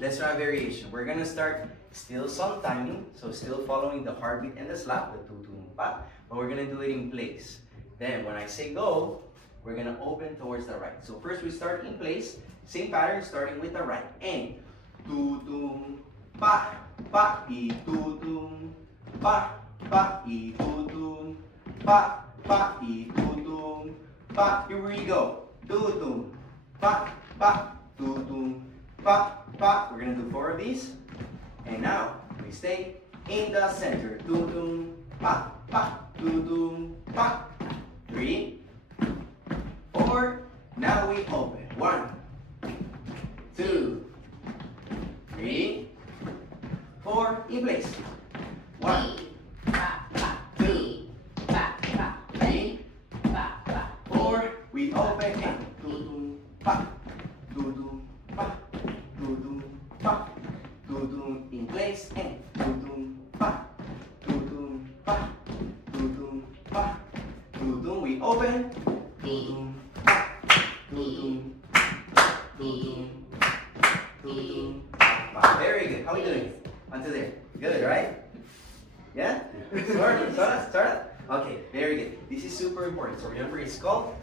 Let's try a variation. We're gonna start still some timing, so still following the heartbeat and the slap, the tutum pa, but we're gonna do it in place. Then when I say go, we're gonna open towards the right. So first we start in place, same pattern starting with the right. And tutum pa, pa, e tutum, pa, pa, e tutum, pa, pa, e tutum, pa. Here we go. Tutum, pa, pa, tutum, pa, pa. We're gonna do 4 of these. And now we stay in the center. Tutum, pa, pa, tutum, pa. 3, 4. Now we open. 1, 2, 3, 4. In place. 1, 2, 3, 4. We open and tutum, pa, tutum, pa, tutum, pa, tutum. In place and tutum, pa, tutum, pa, tutum, pa, tutum. We open. Tutum, pa, tutum, tutum, tutum, pa. Very good. How are we doing? Until there. Good, right? Yeah? Start. Okay, very good. This is super important. So remember, it's called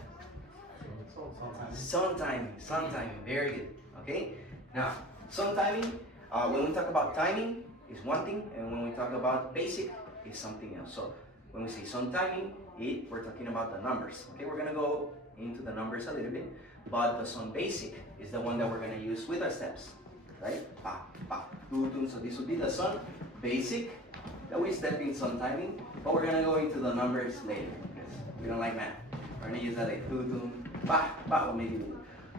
sun timing. Sun timing. Very good. Okay? Now, sun timing, when we talk about timing, is one thing, and when we talk about basic, is something else. So when we say sun timing, we're talking about the numbers. Okay, we're gonna go into the numbers a little bit, but the sun basic is the one that we're gonna use with our steps, right? Pa, pa, tutum. So this would be the sun basic that we step in sun timing, but we're gonna go into the numbers later because we don't like math. We're gonna use that like tutum, pa, pa, or maybe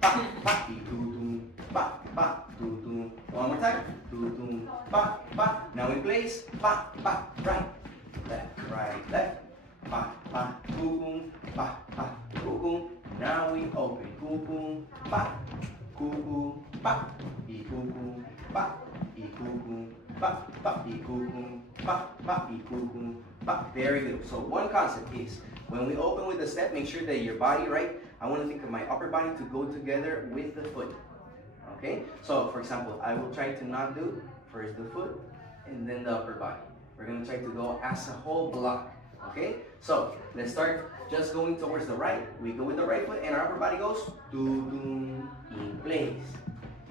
pa, pa, e tutum, pa, pa, tutum. One more time, tutum, pa, pa. Now in place, pa, pa, right, left, pa, pa, tutum, pa, pa, tutum. Now we open, tutum, pa, tutum, pa, e tutum, pa, e tutum, pa, pa, e tutum, pa, pa, e tutum, pa. Very good. So one concept is when we open with the step, make sure that your body, right? I want to think of my upper body to go together with the foot. Okay? So for example, I will try to not do first the foot and then the upper body. We're going to try to go as a whole block. Okay? So let's start just going towards the right. We go with the right foot and our upper body goes tutum, in place.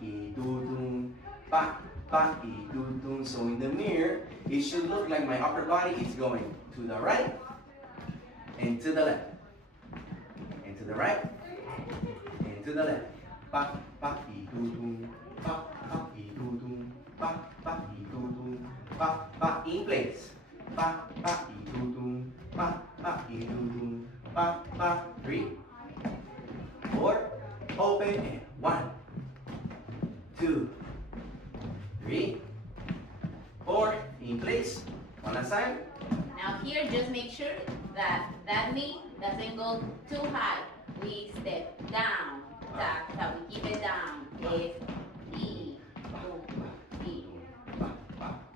E tutum, pa, pa, e tutum. So in the mirror, it should look like my upper body is going to the right and to the left. And to the right and to the left. Pa, pa, e tutum, pa, pa, e tutum, pa, pa, e tutum, pa, pa, in place. Pa, pa, e tutum, pa, pa, e tutum, pa, pa. 3, 4, open and 1, 2, 3, 4, in place. One last time. Now here, just make sure that knee doesn't go too high. We step down, tap, tap, we keep it down. F, E, E.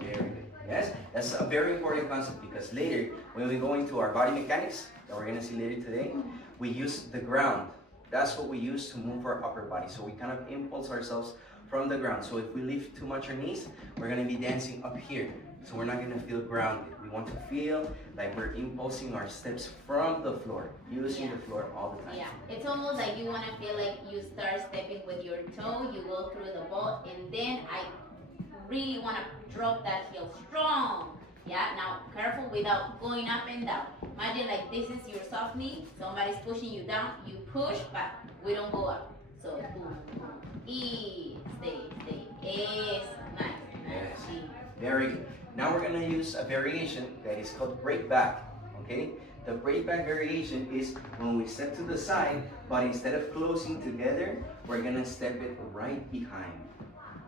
Very good. Yes, that's a very important concept because later, when we go into our body mechanics that we're gonna see later today, we use the ground. That's what we use to move our upper body. So we kind of impulse ourselves from the ground. So if we lift too much our knees, we're gonna be dancing up here. So we're not gonna feel grounded. We want to feel like we're impulsing our steps from the floor, using the floor all the time. Yeah, it's almost like you want to feel like you start stepping with your toe, you go through the ball, and then I really want to drop that heel strong. Yeah, now careful without going up and down. Imagine like this is your soft knee, somebody's pushing you down, you push, but we don't go up. So, E, stay, S, nice. Yes. Very good. Now we're gonna use a variation that is called break back, okay? The break back variation is when we step to the side, but instead of closing together, we're gonna step it right behind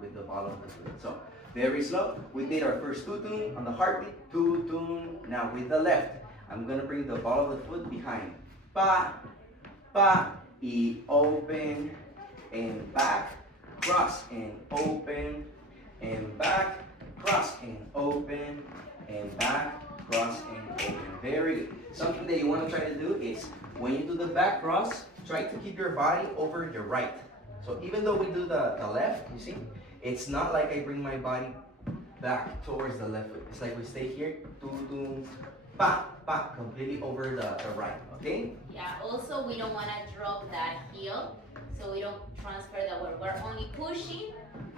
with the ball of the foot. So, very slow. We did our first tutum on the heartbeat, tutum. Now with the left, I'm gonna bring the ball of the foot behind. Pa, pa, e, open, and back, cross, and open, and back, cross, and open, and back, cross, and open. Very good. Something that you want to try to do is when you do the back cross, try to keep your body over your right. So even though we do the left, you see, It's not like I bring my body back towards the left foot. It's like we stay here, dun, pa, pa, completely over the right, okay? Yeah, also we don't want to drop that heel, so we don't transfer the weight. We're only pushing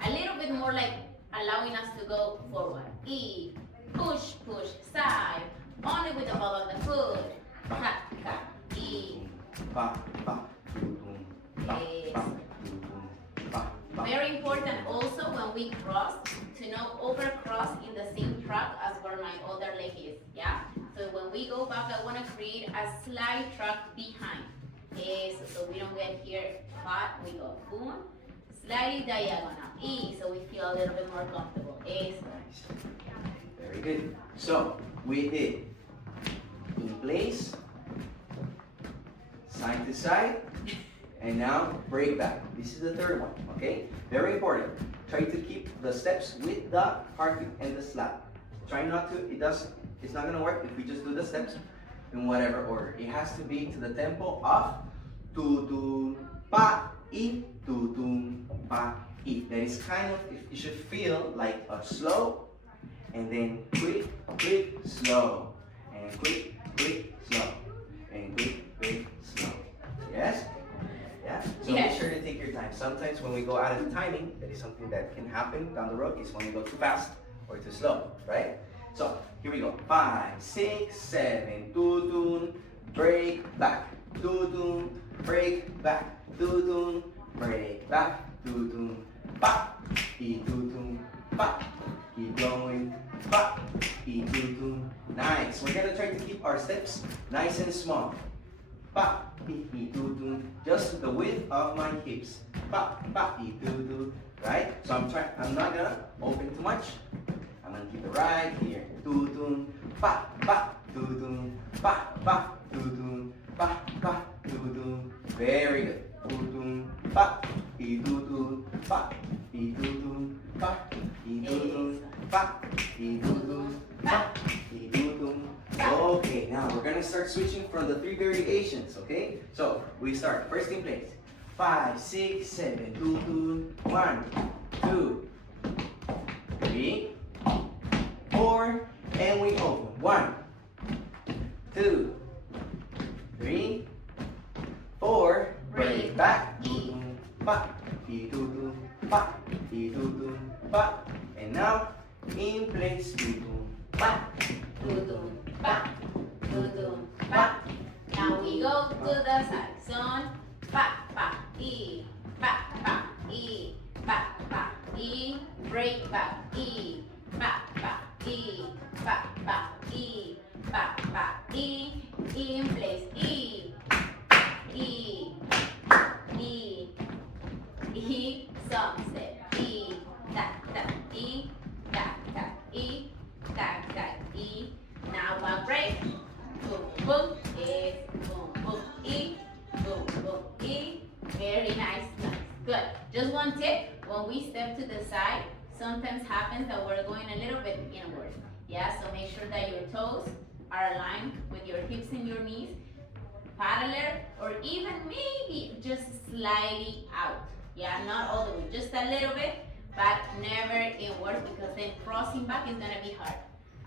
a little bit more, like allowing us to go forward. E, push, push, side, only with the ball of the foot. Ha, ha, E. Pa, pa, dun, pa, Yes. pa, dun, pa, pa. Very important also when we cross to not over cross in the same track as where my other leg is, yeah? So when we go back, I want to create a slight track behind. Yes, so we don't get here flat, we go boom, slightly diagonal. E, so we feel a little bit more comfortable. Yes. Nice. Very good. So we did in place, side to side, and now break back. This is the third one, okay? Very important. Try to keep the steps with the heartbeat and the slap. Try not to, it's not gonna work if we just do the steps in whatever order. It has to be to the tempo of tu pa i tu pa i. That is kind of, it should feel like a slow and then quick, quick, slow, and quick, quick, slow, and quick, quick, slow. Yes? Yeah? So Yes. make sure to take your time. Sometimes when we go out of timing, that is something that can happen down the road, is when we go too fast or too slow, right? So here we go. 5, 6, 7, tutun, break back, tutun, break back, tutun, break back, tutun, pa, e tutun, pa. Keep going, pa, e tutun. Nice. We're gonna try to keep our steps nice and small. Pa, e tutun. Just the width of my hips. Pa, pa, e tutun. Right? So I'm not gonna open too much. I'm gonna keep it right here. Tutun, pa, pa, tutun, pa, pa, tutun, pa, pa, tutun. Very good. Tutun, pa, e tutun, pa, e tutun, pa, e tutun, pa, e tutun, pa, e tutun. Okay, now we're gonna start switching from the 3 variations, okay? So we start first in place. 5, 6, 7, tutun. 1, 2, 3, 4, and we open. 1, 2, 3, 4. Break back. Tutun, pa, e tutun, pa, e tutun, pa. And now in place. Tutun, pa, Tudum, pa, tudum, pa. Now we go to the side. Son, pa, pa, e, pa, e, pa, e. Break back, e, pa, e, pa, e, pa, e. In place, e, e, e, sunset, e, ta, ta, e, ta, ta, e, ta, ta, e. Now back break, boom, boom, is, boom, boom, e, boom, boom, e. Very nice, nice, good. Just one tip, when we step to the side, sometimes happens that we're going a little bit inward. Yeah, so make sure that your toes are aligned with your hips and your knees, parallel, or even maybe just slightly out. Yeah, not all the way, just a little bit, but never inward, because then crossing back is gonna be hard.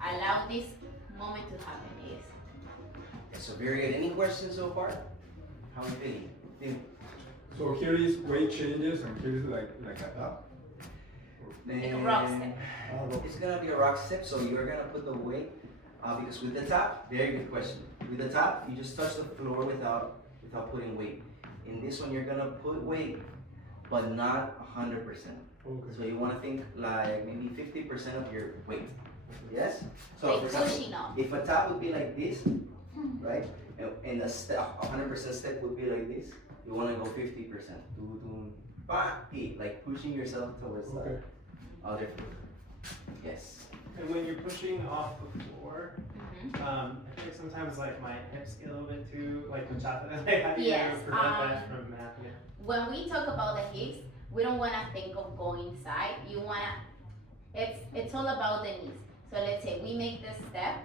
Allow this moment to happen, yes. So very good. Any questions so far? How are you feeling? So here is weight changes and here is like a up. Like a rock step. It's gonna be a rock step, so you're gonna put the weight, because with the top, very good question. With the top, you just touch the floor without putting weight. In this one, you're gonna put weight, but not 100%. Okay. So you wanna think like maybe 50% of your weight. Yes? So Like for example, pushing up. if a top would be like this, right? And a step, 100% step would be like this. You wanna go 50%. Like pushing yourself towards Okay. the other foot. Yes. And when you're pushing off the floor, Mhm. I feel like sometimes like my hips get a little bit too like machata. Like how do you Yes, prevent that from happening? When we talk about the hips, we don't wanna think of going side. It's all about the knees. So let's say we make this step.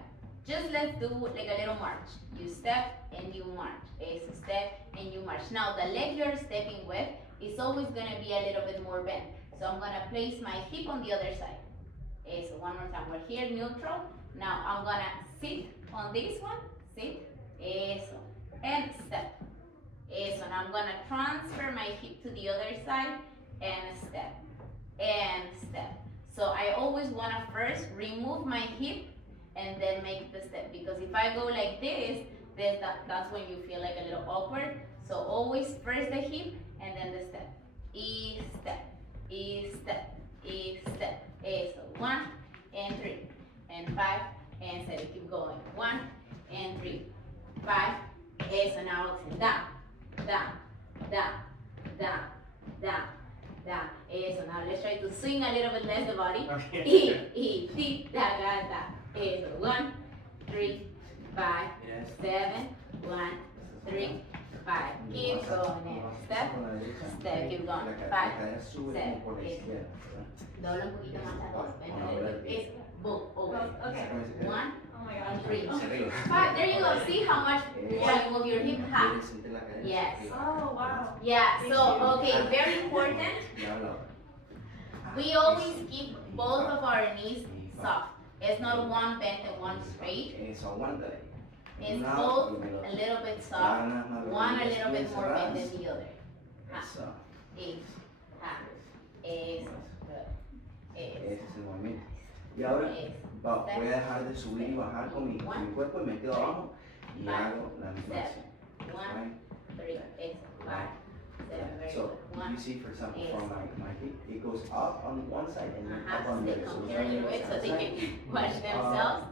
Just let's do like a little march. You step and you march. It's a step and you march. Now the leg you're stepping with is always gonna be a little bit more bent. So I'm gonna place my hip on the other side. So one more time, we're here neutral. Now I'm gonna sit on this one, sit, eso, and step. So now I'm gonna transfer my hip to the other side and step, and step. So I always wanna first remove my hip and then make the step, because if I go like this, then that's when you feel like a little awkward. So always first the hip and then the step. E step, E step, E step. So 1 and 3 and 5 and 7. Keep going. 1 and 3, 5. So now it's down, down, down, down, down, down. So now let's try to swing a little bit less the body. Okay. E, da, da, da. So 1, 3, 5, 7, 1, 3, 5. Keep going. Step, step, keep going. 5, 7, 8. Dobla un poquito más la voz. Es boom, over. Okay. 1, Oh my gosh. 3, 5. There you go. See how much more you move your hip half. Yes. Oh wow. Yeah. Thank So you. okay, very important. We always keep both of our knees soft. It's not one bent and one straight. It's both a little bit soft. One a little bit more bent than the other. Ha. Es. Ha. Es. Good. Ese Es. es el movimiento. Y ahora Es. voy a dejar de subir y bajar con mi cuerpo y me quedo abajo y hago la misma acción. 1, Right? 3, es. 5, 7. Very So good. 1. you see, for example, from my feet, it goes up on one side and then up on the They other. So come it's here a on little the bit so other they side. can watch themselves.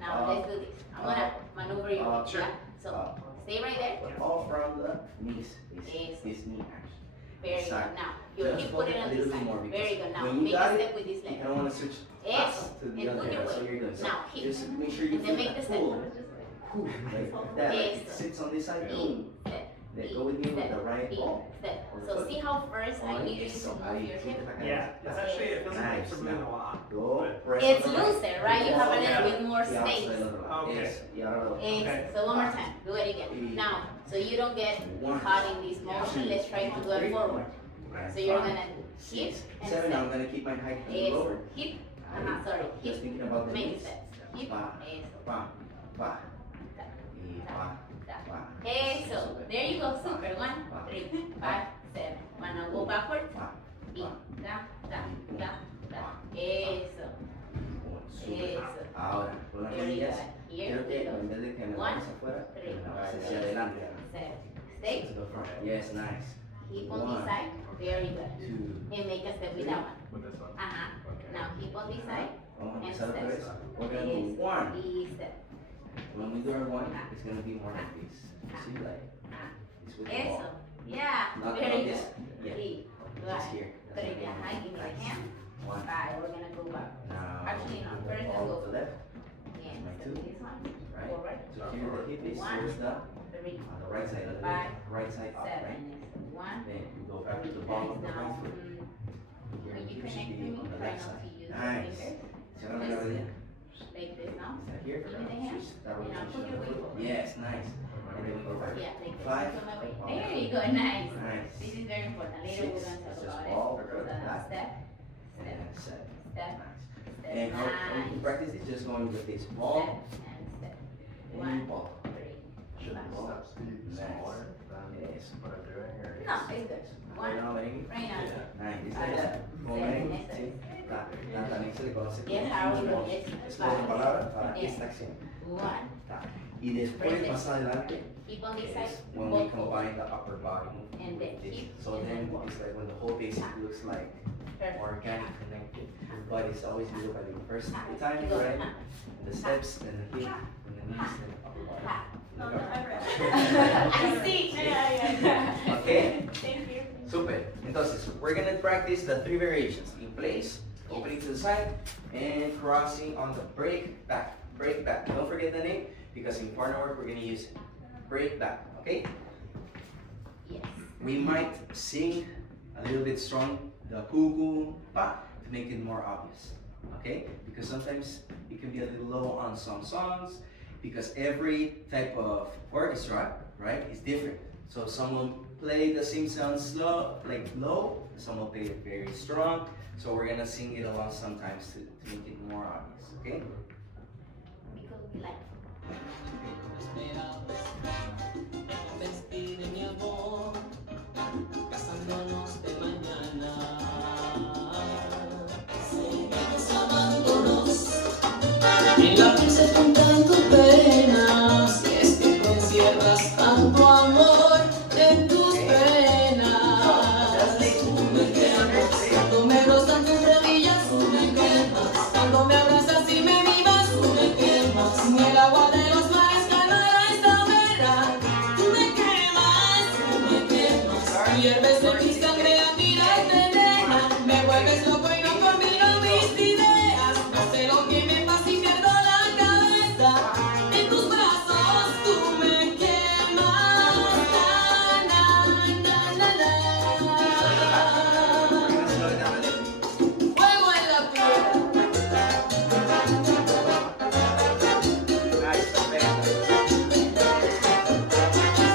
Now let's do this. I'm gonna maneuver you. sure. Yeah. So stay right there. All from the knees. Yes. This knee action. Very good. Exactly. Now your Just hip put it a on little this bit side. more because Very good. Now when you make a got step it, with this You leg. don't want to switch Eso. fast to the And other put your hand. So weight. you're doing so. Now hip. Just make sure you And feel then make that the step. pull. Like that. Like it Eso. sits on this side. E, Boom. step. Then E, go with me with step. the right E, ball. step. or So foot. see how first I need you to Eso, move ahí, your siente hip. la cadera. Yeah, that's actually, it feels like Nice. it's moving a lot. Go, press It's on the right. looser, right? You have a little bit more Y ahora space. del otro lado. Okay. Eso. Y ahora lo otro. Okay. So one more time, do it again. Now, so you don't get caught in this motion, let's try to do it forward. So you're gonna hip and 7. step. I'm gonna keep my height Eso, lower. hip, sorry, Just hip, thinking about the make knees. steps. Hip, Pa, eso, pa, pa. Y pa, da. pa. Eso, there you go, super. 1, 3, 5, 7. Wanna go backwards? Pa, Y, da, da, da, da. Eso, Sube. eso. Ahora, con las Very rodillas, good. Here, quiero que little. en vez de que me One, vayas afuera, three, me vayas hacia adelante. 7. Stay, To the front. Yes, nice. hip on this One. side. Very good. 2. And make a step with that one. With this one. Uh-huh. Now hip on this side. Vamos a And empezar otra vez. step. We're gonna do Yes. 1. Y step. When we do our 1, it's gonna be more like this. You see, like, it's with the Eso. ball. Yeah. Not Very like good. this. Yeah. Y, Just right. here. That's Three. what Ajá. I Give me mean. the hand. 1. 5. We're gonna go back. Now, Actually, no. First, let's all go. to the left, Yeah. my Step two. with this one. right? Forward. So here the hip is, One. here's the, 3, on the right side of the Five, leg, right side up, 7. right? Is 1. Then you go back to the ball of the Now, right foot. Here, when you you connect should to be me, on the try left not to side. use your Nice. fingers. Cierra la rodilla. Like this now. Is that here? Give me the hand. Switch that And now rotation put your of the weight foot. forward. Yes, nice. And then we go back. Yeah, like this. 5. Put my weight. Ball. There you go. Nice. Nice. This is very important. Later we're 6. going to talk It's just about ball, it. go to the back. Step, And then 7. step, Nice. step. And how you Nice. practice is just going with this Step ball and step. and 1, ball. 3. Should the Ball. steps be smaller than Yes. what I'm doing, or? No, it's good. Right 1, now, merengue. right now. Nice. It's like that. Como merengue, sí. También se le conoce como Yes, how we do voz. it. Es la otra palabra para Yes. esta acción. 1. Y después, más adelante, Keep on this side. is when we Both forward. combine the upper body movement And then with this. keep, So and then then walk. it's like when the whole basic looks like Perfect. organic connected. But it's always you look at it first the You timing, go. right? And the steps, then the hip, and the knees, then the upper body. Ha. Oh, no, I read I see. Yeah. Okay? Thank you. Super. Entonces, we're gonna practice the 3 variations. In place, opening to the side, and crossing on the break back. Break back. Don't forget the name, because in partner work, we're gonna use it. Break back, okay? Yes. We might sing a little bit strong, the cuckoo, pa, to make it more obvious, okay? Because sometimes it can be a little low on some songs, because every type of orchestra, right, is different. So some will play the same sound slow, like low. Some will play it very strong. So we're gonna sing it along sometimes to make it more obvious. Okay? Because we like. Vestir mi amor, casándonos de mañana. Seguimos amándonos, en la piel contando penas. Y es que tú encierras tanto amor en tus penas. Tú me quemas, cuando me rozan tus rodillas, tú me quemas. Cuando me abrazas y me vivas, tú me quemas. Ni el agua de los mares calmará esta hoguera. Hierves en mi sangre a mirarte, nena. Me vuelves loco y no combino mis ideas. No sé lo que me pasa y pierdo la cabeza. En tus brazos tú me quemas. Na, na, na, na, na. Fuego en la piel. Nice, perfecto.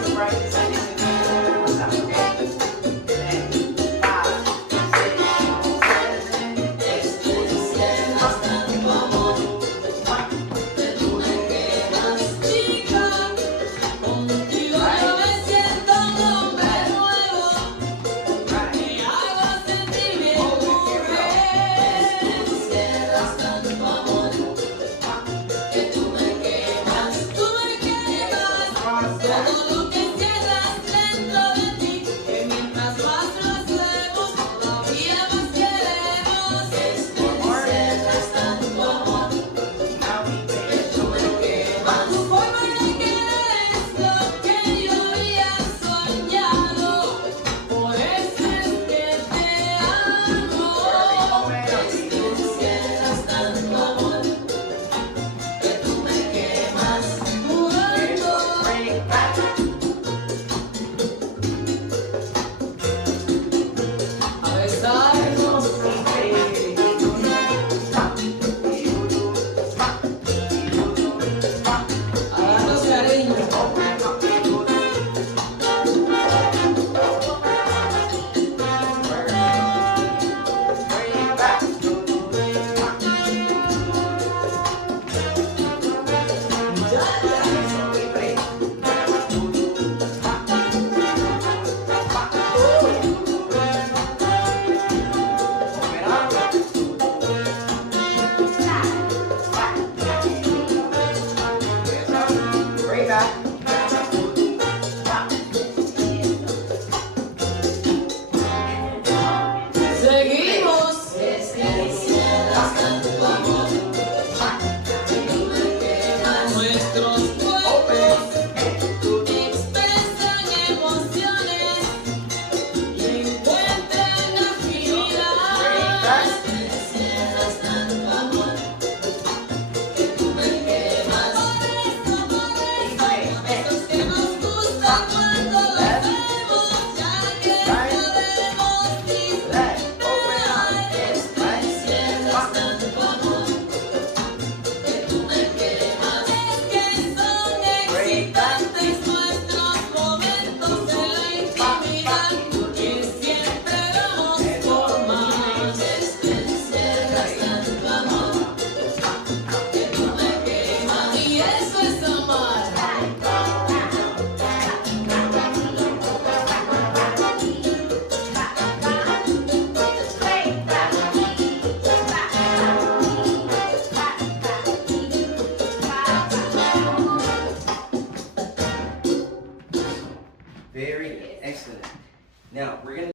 So practice like this and then one time, okay? 10, 5, 6, 7, 8. Encierras tanto amor que tú me quemas, chica. Contigo yo me siento un hombre nuevo. Me hago sentir bien mujer. Encierras tanto amor que tú me quemas. Todo lo que encierras dentro de ti, que mientras más lo hacemos, todavía más queremos. Encierras tanto amor Now we play que tú me quemas. Tu forma de querer es lo que yo había soñado. Por eso es que te amo. Encierras tanto amor que tú me quemas. Mudando. break back. A besarnos. A darnos cariño. Break back. Seguimos. Es que encierras tanto amor que tú me quemas. Nuestros cuerpos expresan emociones y encuentran afinidad. Encierras tanto amor que tú me quemas. Por eso es que nos gusta cuando lo hacemos, ya que podemos disfrutar. Encierras tanto amor que tú me quemas. Es que son excitantes nuestros momentos en la intimidad, porque siempre vamos por más. Es que encierras tanto amor que tú me quemas. Y eso es amar. Very good. Excellent. Now we're gonna